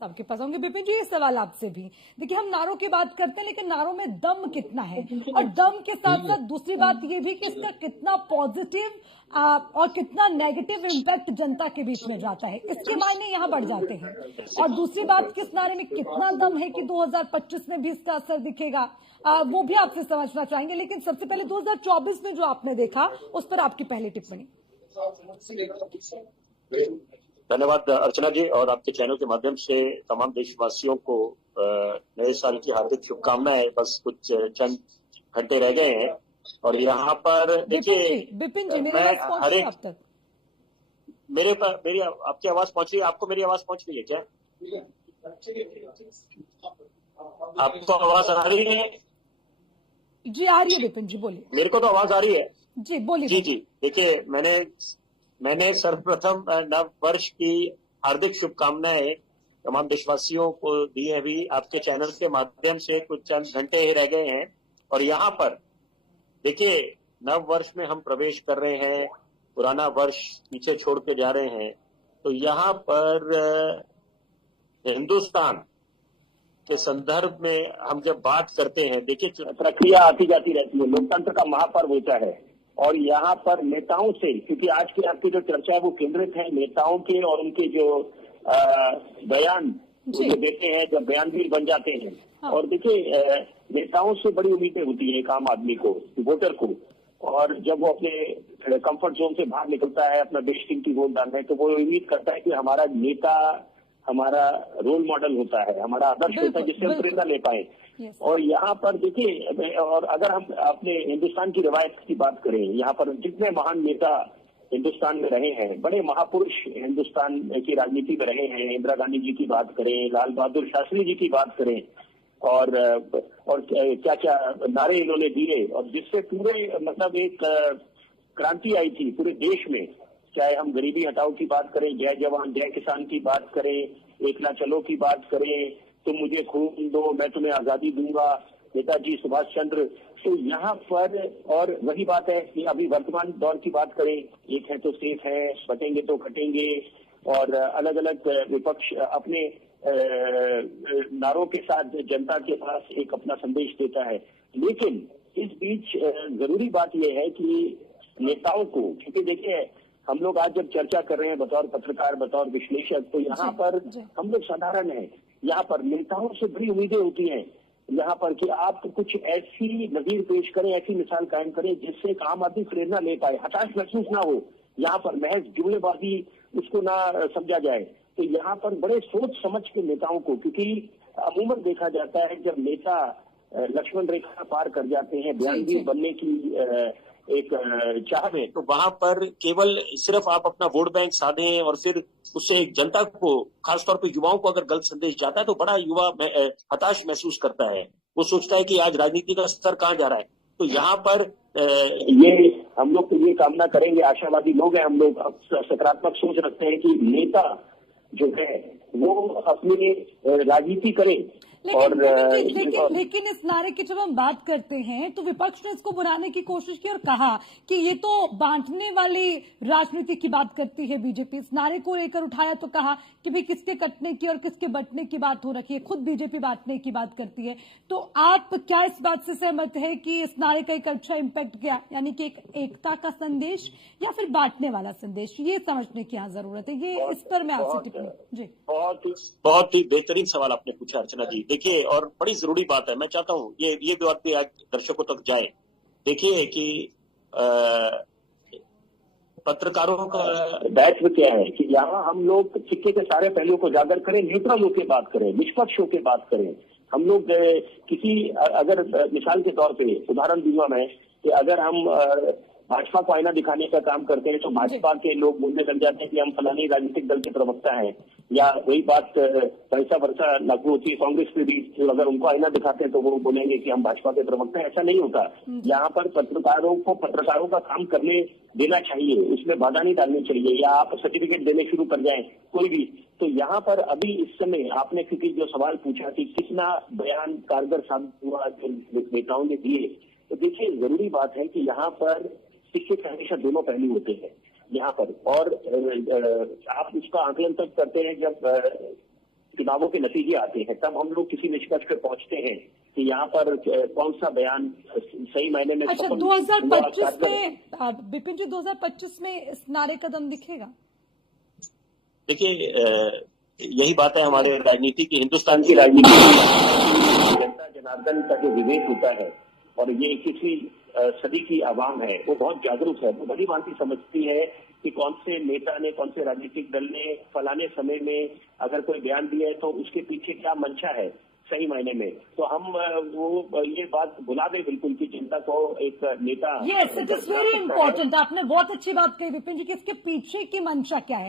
सबके पास होंगे। विपिन जी, ये सवाल आपसे भी। देखिए, हम नारों की बात करते हैं, लेकिन नारों में दम कितना है, और दम के साथ साथ दूसरी बात ये भी कि इसका कितना पॉजिटिव और कितना नेगेटिव इम्पैक्ट जनता के बीच में जाता है, इसके मायने यहाँ बढ़ जाते हैं। और दूसरी बात कि इस नारे में कितना दम है कि 2025 में भी इसका असर दिखेगा, वो भी आपसे समझना चाहेंगे। लेकिन सबसे पहले 2024 में जो आपने देखा, उस पर आपकी पहली टिप्पणी। धन्यवाद अर्चना जी, और आपके चैनल के माध्यम से तमाम देशवासियों को नए साल की हार्दिक शुभकामनाएं। बस कुछ चंद घंटे रह गए हैं, और यहाँ पर देखिए विपिन जी, मेरी आवाज पहुंच रही है आप तक? मेरी आपकी आवाज पहुंच रही है? आपको मेरी आवाज पहुंच रही है क्या? आपको आवाज आ रही है? जी आ रही है विपिन जी, बोलिए। मेरे को तो आवाज आ रही है जी, बोलिए। जी। देखिए, मैंने सर्वप्रथम नव वर्ष की हार्दिक शुभकामनाएं तमाम देशवासियों को दी है भी आपके चैनल के माध्यम से। कुछ चंद घंटे ही रह गए हैं, और यहाँ पर देखिए, नव वर्ष में हम प्रवेश कर रहे हैं, पुराना वर्ष पीछे छोड़ के जा रहे हैं। तो यहाँ पर हिंदुस्तान के संदर्भ में हम जब बात करते हैं, देखिए प्रक्रिया आती जाती रहती है, लोकतंत्र का महापर्व होता है। और यहाँ पर नेताओं से, क्योंकि आज की आपकी जो चर्चा है वो केंद्रित है नेताओं के और उनके जो बयान जो देते हैं, जब बयानवीर बन जाते हैं। हाँ। और देखिए, नेताओं से बड़ी उम्मीदें होती है एक आम आदमी को, वोटर को। और जब वो अपने कंफर्ट जोन से बाहर निकलता है अपना देश की वोट डालने, तो वो उम्मीद करता है कि हमारा नेता हमारा रोल मॉडल होता है, हमारा आदर्श होता है, जिससे हम प्रेरणा ले पाए। और यहाँ पर देखिए, और अगर हम अपने हिंदुस्तान की रवायत की बात करें, यहाँ पर जितने महान नेता हिंदुस्तान में रहे हैं, बड़े महापुरुष हिंदुस्तान की राजनीति में रहे हैं, इंदिरा गांधी जी की बात करें, लाल बहादुर शास्त्री जी की बात करें, और क्या क्या नारे इन्होंने दिए, और जिससे पूरे मतलब एक क्रांति आई थी पूरे देश में। चाहे हम गरीबी हटाओ की बात करें, जय जवान जय किसान की बात करें, एकला चलो की बात करें, तुम मुझे खून दो मैं तुम्हें आजादी दूंगा, नेताजी सुभाष चंद्र। तो यहाँ पर और वही बात है कि अभी वर्तमान दौर की बात करें, एक है तो सेफ है, बटेंगे तो कटेंगे, और अलग अलग विपक्ष अपने नारों के साथ जनता के पास एक अपना संदेश देता है। लेकिन इस बीच जरूरी बात यह है कि नेताओं को, क्योंकि देखिए हम लोग आज जब चर्चा कर रहे हैं बतौर पत्रकार, बतौर विश्लेषक, तो यहाँ पर हम लोग साधारण हैं। यहाँ पर नेताओं से बड़ी उम्मीदें होती हैं यहाँ पर कि आप कुछ ऐसी नजीर पेश करें, ऐसी मिसाल कायम करें जिससे एक आम आदमी प्रेरणा ले पाए, हताश महसूस ना हो, यहाँ पर महज जुमलेबाजी उसको ना समझा जाए। तो यहाँ पर बड़े सोच समझ के नेताओं को, क्योंकि अमूमन देखा जाता है जब नेता लक्ष्मण रेखा पार कर जाते हैं बयानवीर बनने की एक चाह में, तो वहां पर केवल सिर्फ आप अपना वोट बैंक साधें और फिर उससे जनता को, खासतौर पे युवाओं को अगर गलत संदेश जाता है तो बड़ा युवा हताश महसूस करता है। वो सोचता है कि आज राजनीति का स्तर कहाँ जा रहा है। तो यहाँ पर ये हम लोग तो ये कामना करेंगे, आशावादी लोग हैं हम लोग, सकारात्मक सोच रखते हैं कि नेता जो है वो अपनी राजनीति करे। लेकिन इस नारे की जब हम बात करते हैं तो विपक्ष ने इसको बुलाने की कोशिश की और कहा कि ये तो बांटने वाली राजनीति की बात करती है बीजेपी। इस नारे को लेकर उठाया तो कहा कि भाई किसके कटने की और किसके बंटने की बात हो रखी है, खुद बीजेपी बांटने की बात करती है। तो आप क्या इस बात से सहमत है कि इस नारे का एक अच्छा इम्पैक्ट गया, यानी कि एक एकता का संदेश या फिर बांटने वाला संदेश, ये समझने की यहाँ जरूरत है। ये इस पर मैं आपसे टिप्पणी। जी, बहुत ही बेहतरीन सवाल आपने पूछा अर्चना जी। देखिए, और बड़ी जरूरी बात है, मैं चाहता हूँ ये बात भी आज दर्शकों तक जाए। देखिए कि पत्रकारों का दायित्व क्या है कि यहाँ हम लोग सिक्के के सारे पहलुओं को उजागर करें, न्यूट्रल होकर बात करें, निष्पक्ष होकर बात करें। हम लोग किसी, अगर मिसाल के तौर पे उदाहरण दूंगा मैं कि अगर हम भाजपा को आईना दिखाने का काम करते हैं तो भाजपा के लोग बोलने लग जाते हैं कि हम फलानी राजनीतिक दल के प्रवक्ता हैं, या वही बात पैसा वर्षा लागू होती है कांग्रेस पे भी, तो अगर उनको आईना दिखाते हैं तो वो बोलेंगे कि हम भाजपा के प्रवक्ता हैं। ऐसा नहीं होता। यहाँ पर पत्रकारों का काम करने देना चाहिए, उसमें बाधा नहीं डालनी चाहिए, या आप सर्टिफिकेट देने शुरू कर जाए कोई भी। तो यहाँ पर अभी इस समय आपने क्योंकि जो सवाल पूछा कि कितना बयान कारगर साबित हुआ जो नेताओं ने दिए, तो देखिए जरूरी बात है कि यहाँ पर सिक्के के हमेशा दोनों पहलू होते हैं यहाँ पर। और आप उसका आकलन तक करते हैं जब चुनावों के नतीजे आते हैं तब हम लोग किसी निष्कर्ष पर पहुंचते हैं कि यहाँ पर कौन सा बयान सही मायने में अच्छा, सफल 2025 में विपिन जी 2025 में इस नारे का दम दिखेगा? देखिए, यही बात है हमारे राजनीति की, हिंदुस्तान की राजनीति जनता जनार्दन का जो विवेक होता है और ये 21वीं सदी की आवाम है वो बहुत जागरूक है। वो बड़ी भांति समझती है कि कौन से नेता ने, कौन से राजनीतिक दल ने फलाने समय में अगर कोई बयान दिया है तो उसके पीछे क्या मंशा है सही मायने में। तो हम वो ये बात भुला दें बिल्कुल कि जनता को एक नेता। Yes, it is very important. आपने बहुत अच्छी बात कही विपिन जी कि इसके पीछे की मंशा क्या है।